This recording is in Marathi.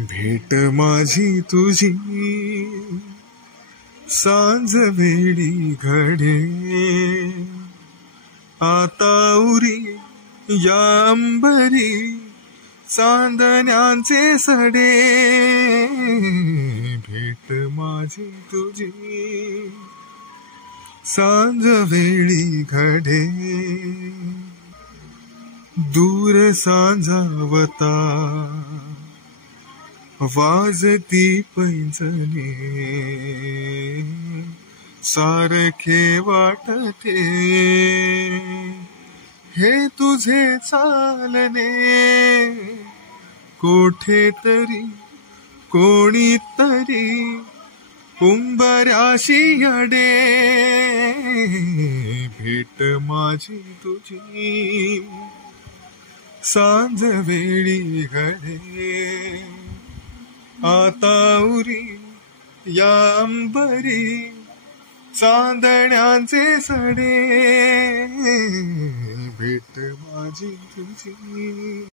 भेट माझी तुझी सांज वेळी घडे, आता उरी या अंबरी चांदण्यांचे सडे. भेट माझी तुझी सांज वेळी घडे, दूर सांजावता वाजती पैंजणे, सारखे वाटते हे तुझे चालणे. कोठे तरी कोणीतरी कुंभाराशी अडे, भेट माझी तुझी सांज वेळी घडे, आता उरी या अंबरी चांदण्यांचे सडे. भेट माझी तुझी.